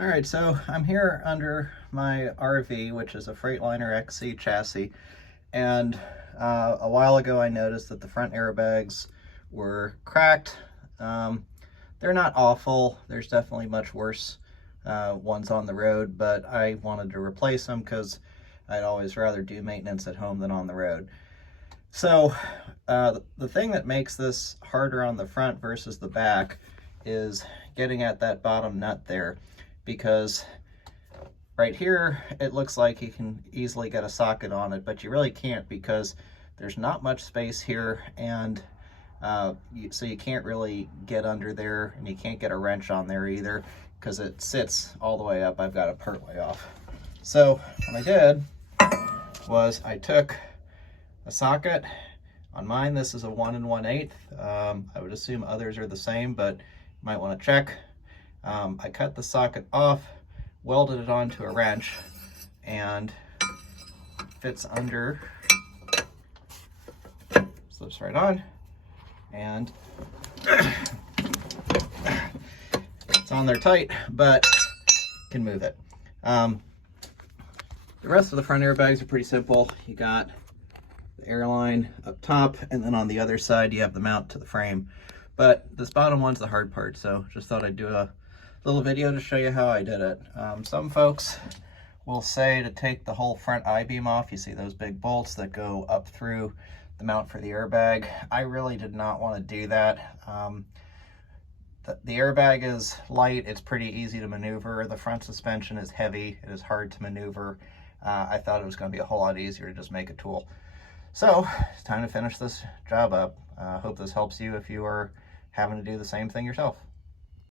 All right, so I'm here under my RV, which is a Freightliner XC chassis, and a while ago I noticed that the front airbags were cracked. They're not awful. There's definitely much worse ones on the road, but I wanted to replace them because I'd always rather do maintenance at home than on the road. So the thing that makes this harder on the front versus the back is getting at that bottom nut there, because right here it looks like you can easily get a socket on it, but you really can't because there's not much space here, and so you can't really get under there, and you can't get a wrench on there either because it sits all the way up. I've got it part way off. So what I did was I took a socket. On mine, this is a 1 1/8. I would assume others are the same, but you might want to check. I cut the socket off, welded it onto a wrench, and fits under, slips right on, and it's on there tight, but can move it. The rest of the front airbags are pretty simple. You got the airline up top, and then on the other side you have the mount to the frame. But this bottom one's the hard part, so just thought I'd do a little video to show you how I did it. Some folks will say to take the whole front I-beam off. You see those big bolts that go up through the mount for the airbag. I really did not want to do that. The airbag is light, it's pretty easy to maneuver. The front suspension is heavy, it is hard to maneuver. I thought it was going to be a whole lot easier to just make a tool. So it's time to finish this job up. Hope this helps you if you are having to do the same thing yourself.